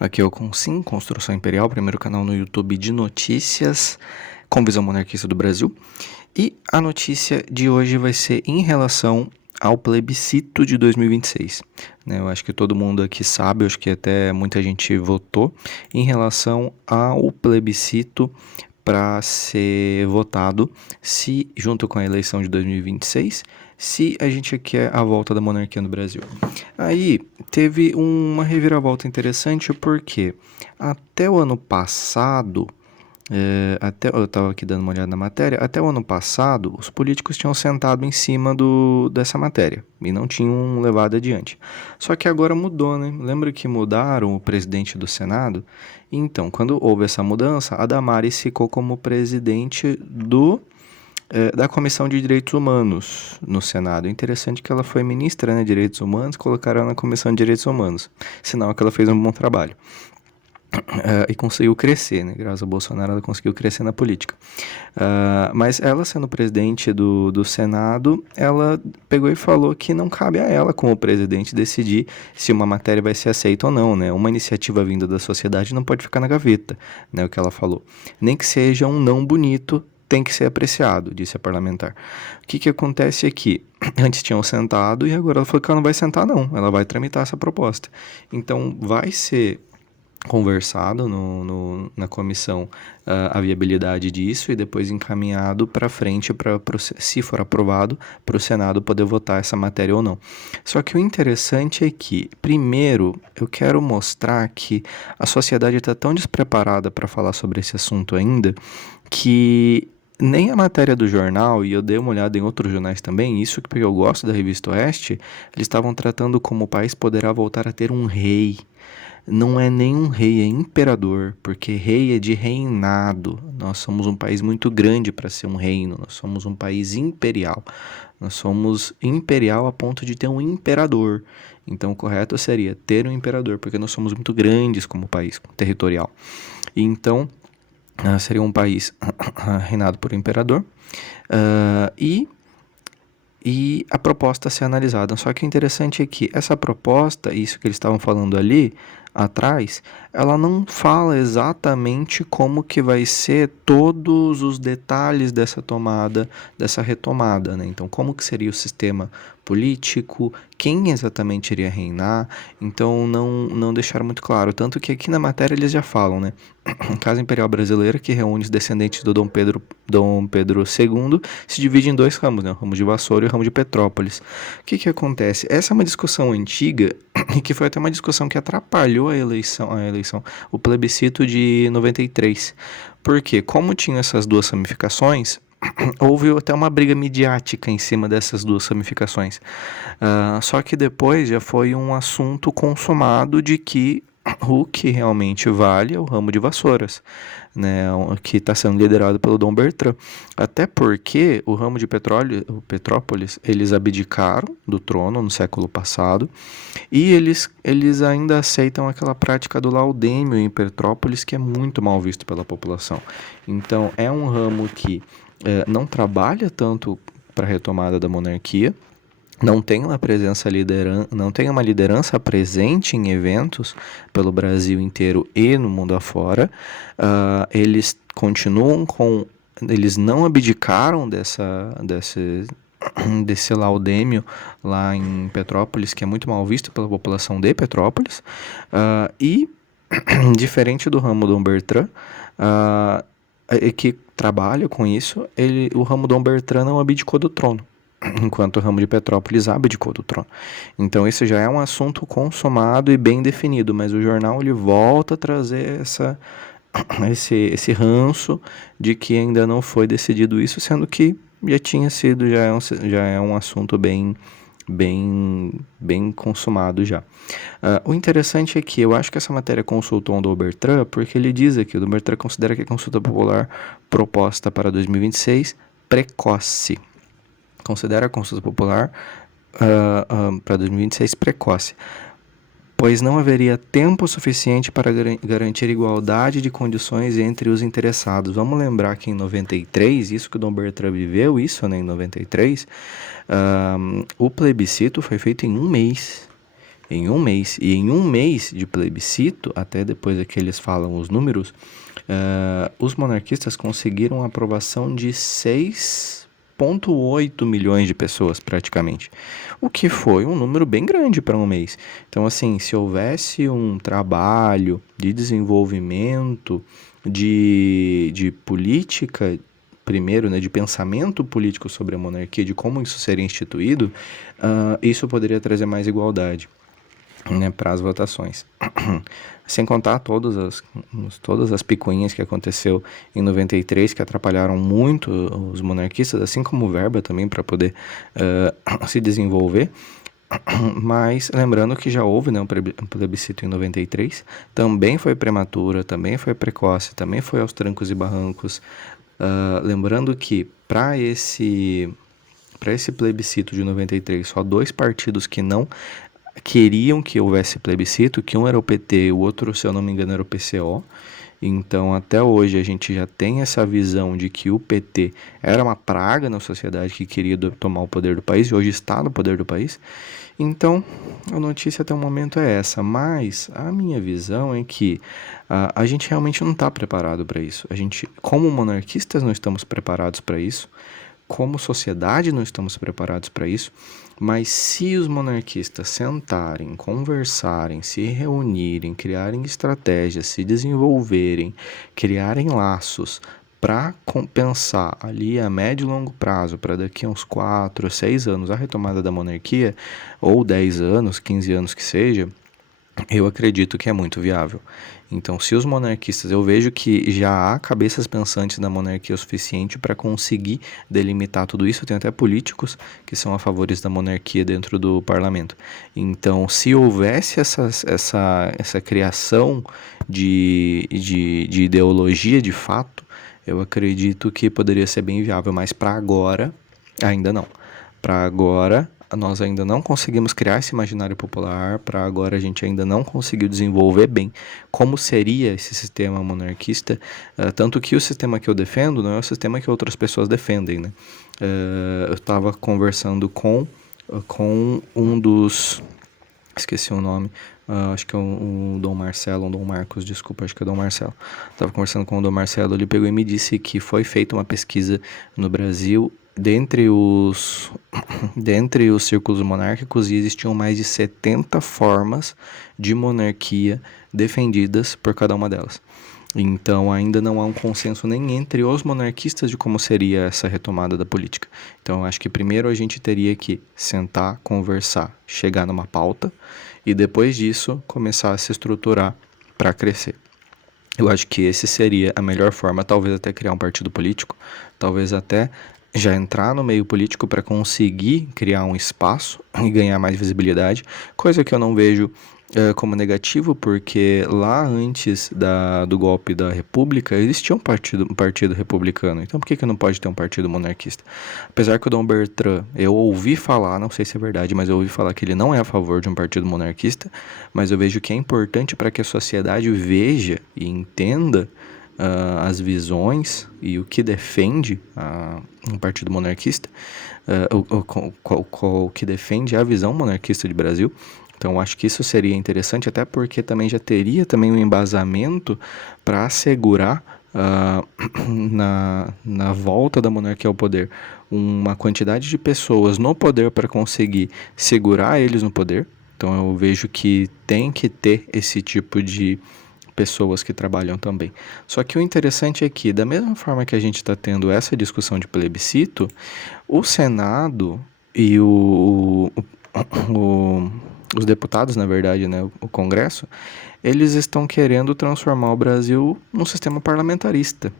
Aqui é o Consim, Construção Imperial, primeiro canal no YouTube de notícias com visão monarquista do Brasil. E a notícia de hoje vai ser em relação ao plebiscito de 2026. Eu acho que todo mundo aqui sabe, eu acho que até muita gente votou em relação ao plebiscito para ser votado se, junto com a eleição de 2026, se a gente quer a volta da monarquia no Brasil. Aí teve uma reviravolta interessante porque até o ano passado, eu estava aqui dando uma olhada na matéria, até o ano passado os políticos tinham sentado em cima dessa matéria e não tinham levado adiante. Só que agora mudou, né? Lembra que mudaram o presidente do Senado? Então, quando houve essa mudança, a Damares ficou como presidente da Comissão de Direitos Humanos no Senado. Interessante que ela foi ministra, né, de Direitos Humanos, colocaram ela na Comissão de Direitos Humanos. Sinal que ela fez um bom trabalho. E conseguiu crescer, né? Graças ao Bolsonaro ela conseguiu crescer na política. Mas ela sendo presidente do Senado, ela pegou e falou que não cabe a ela, como presidente, decidir se uma matéria vai ser aceita ou não, né? Uma iniciativa vinda da sociedade não pode ficar na gaveta, né? O que ela falou. Nem que seja um não bonito, tem que ser apreciado, disse a parlamentar. O que acontece aqui? Antes tinham sentado e agora ela falou que ela não vai sentar não, ela vai tramitar essa proposta. Então vai ser conversado na comissão a viabilidade disso e depois encaminhado para frente, se for aprovado, para o Senado poder votar essa matéria ou não. Só que o interessante é que, primeiro, eu quero mostrar que a sociedade está tão despreparada para falar sobre esse assunto ainda, que nem a matéria do jornal, e eu dei uma olhada em outros jornais também, isso porque eu gosto da Revista Oeste, eles estavam tratando como o país poderá voltar a ter um rei. Não é nem um rei, é imperador, porque rei é de reinado. Nós somos um país muito grande para ser um reino, nós somos um país imperial. Nós somos imperial a ponto de ter um imperador. Então o correto seria ter um imperador, porque nós somos muito grandes como país territorial. Então seria um país reinado por um imperador. E a proposta a ser analisada. Só que o interessante é que essa proposta, isso que eles estavam falando ali atrás, ela não fala exatamente como que vai ser todos os detalhes dessa retomada, né? Então, como que seria o sistema político, quem exatamente iria reinar, então não deixaram muito claro, tanto que aqui na matéria eles já falam, né? Casa Imperial Brasileira, que reúne os descendentes do Dom Pedro II, se divide em dois ramos, né? O ramo de Vassoura e o ramo de Petrópolis. O que acontece? Essa é uma discussão antiga e que foi até uma discussão que atrapalhou a eleição, o plebiscito de 93. Porque, como tinha essas duas ramificações, houve até uma briga midiática em cima dessas duas ramificações. Só que depois já foi um assunto consumado de que o que realmente vale é o ramo de Vassouras, né, que está sendo liderado pelo Dom Bertrand. Até porque o ramo de Petrópolis, eles abdicaram do trono no século passado e eles ainda aceitam aquela prática do laudêmio em Petrópolis, que é muito mal visto pela população. Então é um ramo que não trabalha tanto para a retomada da monarquia, não tem uma liderança presente em eventos pelo Brasil inteiro e no mundo afora. Eles não abdicaram desse laudêmio lá em Petrópolis, que é muito mal visto pela população de Petrópolis, e diferente do ramo Dom Bertrand, que trabalha com isso, o ramo Dom Bertrand não abdicou do trono, enquanto o ramo de Petrópolis abdicou do trono. Então isso já é um assunto consumado e bem definido, mas o jornal ele volta a trazer esse ranço de que ainda não foi decidido isso, sendo que já tinha sido, já é um assunto bem consumado já. O interessante é que eu acho que essa matéria consultou o Dom Bertrand, porque ele diz aqui, o Dom Bertrand considera que a consulta popular proposta para 2026 precoce. Considera a consulta popular para 2026 precoce, pois não haveria tempo suficiente para garantir igualdade de condições entre os interessados. Vamos lembrar que em 93, isso que o Dom Bertrand viveu, em 93, o plebiscito foi feito em um mês. em um mês. E em um mês de plebiscito, até depois é que eles falam os números, os monarquistas conseguiram a aprovação de 6,8 milhões de pessoas, praticamente. O que foi um número bem grande para um mês. Então, assim, se houvesse um trabalho de desenvolvimento, de política, primeiro, né, de pensamento político sobre a monarquia, de como isso seria instituído, isso poderia trazer mais igualdade, né, para as votações. Sem contar todas as picuinhas que aconteceu em 93, que atrapalharam muito os monarquistas, assim como o Verba também, para poder se desenvolver. Mas lembrando que já houve, né, um plebiscito em 93, também foi prematura, também foi precoce, também foi aos trancos e barrancos. Lembrando que para esse plebiscito de 93, só 2 partidos que não queriam que houvesse plebiscito, que um era o PT e o outro, se eu não me engano, era o PCO. Então, até hoje, a gente já tem essa visão de que o PT era uma praga na sociedade que queria tomar o poder do país e hoje está no poder do país. Então, a notícia até o momento é essa, mas a minha visão é que a gente realmente não está preparado para isso. A gente, como monarquistas, não estamos preparados para isso. Como sociedade não estamos preparados para isso, mas se os monarquistas sentarem, conversarem, se reunirem, criarem estratégias, se desenvolverem, criarem laços para pensar ali a médio e longo prazo, para daqui a uns 4, 6 anos a retomada da monarquia, ou 10 anos, 15 anos que seja, eu acredito que é muito viável. Então, se os monarquistas, eu vejo que já há cabeças pensantes da monarquia o suficiente para conseguir delimitar tudo isso. Tem até políticos que são a favor da monarquia dentro do parlamento. Então, se houvesse essa criação de ideologia de fato, eu acredito que poderia ser bem viável, mas para agora, ainda não. Para agora, nós ainda não conseguimos criar esse imaginário popular, para agora a gente ainda não conseguiu desenvolver bem como seria esse sistema monarquista, tanto que o sistema que eu defendo não é o sistema que outras pessoas defendem, né? Eu estava conversando com um dos... esqueci o nome, acho que é o Dom Marcelo, ou Dom Marcos, desculpa, acho que é Dom Marcelo. Estava conversando com o Dom Marcelo, ele pegou e me disse que foi feita uma pesquisa no Brasil dentre os círculos monárquicos e existiam mais de 70 formas de monarquia defendidas por cada uma delas. Então ainda não há um consenso nem entre os monarquistas de como seria essa retomada da política. Então acho que primeiro a gente teria que sentar, conversar, chegar numa pauta e depois disso começar a se estruturar para crescer. Eu acho que esse seria a melhor forma, talvez até criar um partido político, talvez até já entrar no meio político para conseguir criar um espaço e ganhar mais visibilidade, coisa que eu não vejo como negativo, porque lá antes do golpe da República existia um partido republicano, então por que não pode ter um partido monarquista? Apesar que o Dom Bertrand, eu ouvi falar, não sei se é verdade, mas eu ouvi falar que ele não é a favor de um partido monarquista, mas eu vejo que é importante para que a sociedade veja e entenda as visões e o que defende um partido monarquista, o que defende a visão monarquista de Brasil. Então, acho que isso seria interessante, até porque também já teria também um embasamento para assegurar na volta da monarquia ao poder uma quantidade de pessoas no poder para conseguir segurar eles no poder. Então, eu vejo que tem que ter esse tipo de pessoas que trabalham também. Só que o interessante é que, da mesma forma que a gente está tendo essa discussão de plebiscito, o Senado e os deputados, na verdade, né, o Congresso, eles estão querendo transformar o Brasil num sistema parlamentarista.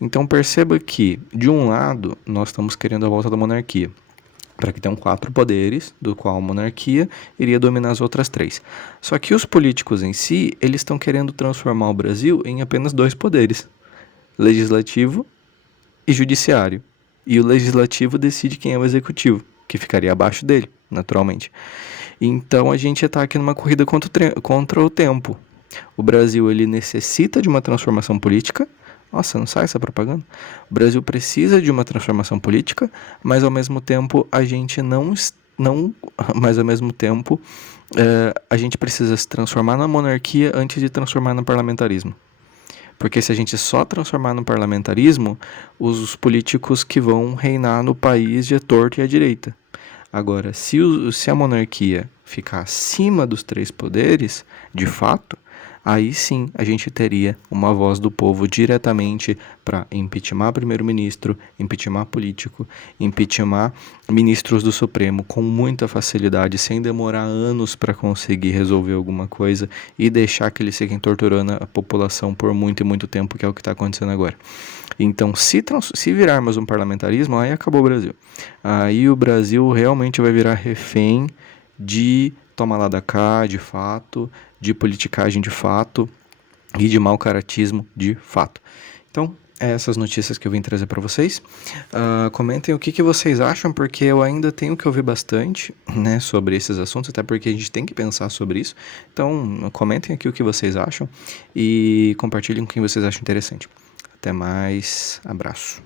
Então perceba que, de um lado, nós estamos querendo a volta da monarquia, para que tenham 4 poderes, do qual a monarquia iria dominar as outras 3. Só que os políticos em si, eles estão querendo transformar o Brasil em apenas 2 poderes, legislativo e judiciário. E o legislativo decide quem é o executivo, que ficaria abaixo dele, naturalmente. Então a gente está aqui numa corrida contra o tempo. O Brasil ele necessita de uma transformação política. Nossa, não sai essa propaganda? O Brasil precisa de uma transformação política, mas ao mesmo tempo a gente mas ao mesmo tempo a gente precisa se transformar na monarquia antes de transformar no parlamentarismo. Porque se a gente só transformar no parlamentarismo, os políticos que vão reinar no país de torto e à direita. Agora, se a monarquia ficar acima dos três poderes, de fato, aí sim a gente teria uma voz do povo diretamente para impeachment primeiro-ministro, impeachment político, impeachment ministros do Supremo com muita facilidade, sem demorar anos para conseguir resolver alguma coisa e deixar que eles fiquem torturando a população por muito e muito tempo, que é o que está acontecendo agora. Então, se virarmos um parlamentarismo, aí acabou o Brasil. Aí o Brasil realmente vai virar refém de toma lá da cá, de fato, de politicagem de fato e de mau caratismo de fato. Então, essas notícias que eu vim trazer para vocês. Comentem o que vocês acham, porque eu ainda tenho que ouvir bastante, né, sobre esses assuntos, até porque a gente tem que pensar sobre isso. Então, comentem aqui o que vocês acham e compartilhem com quem vocês acham interessante. Até mais, abraço.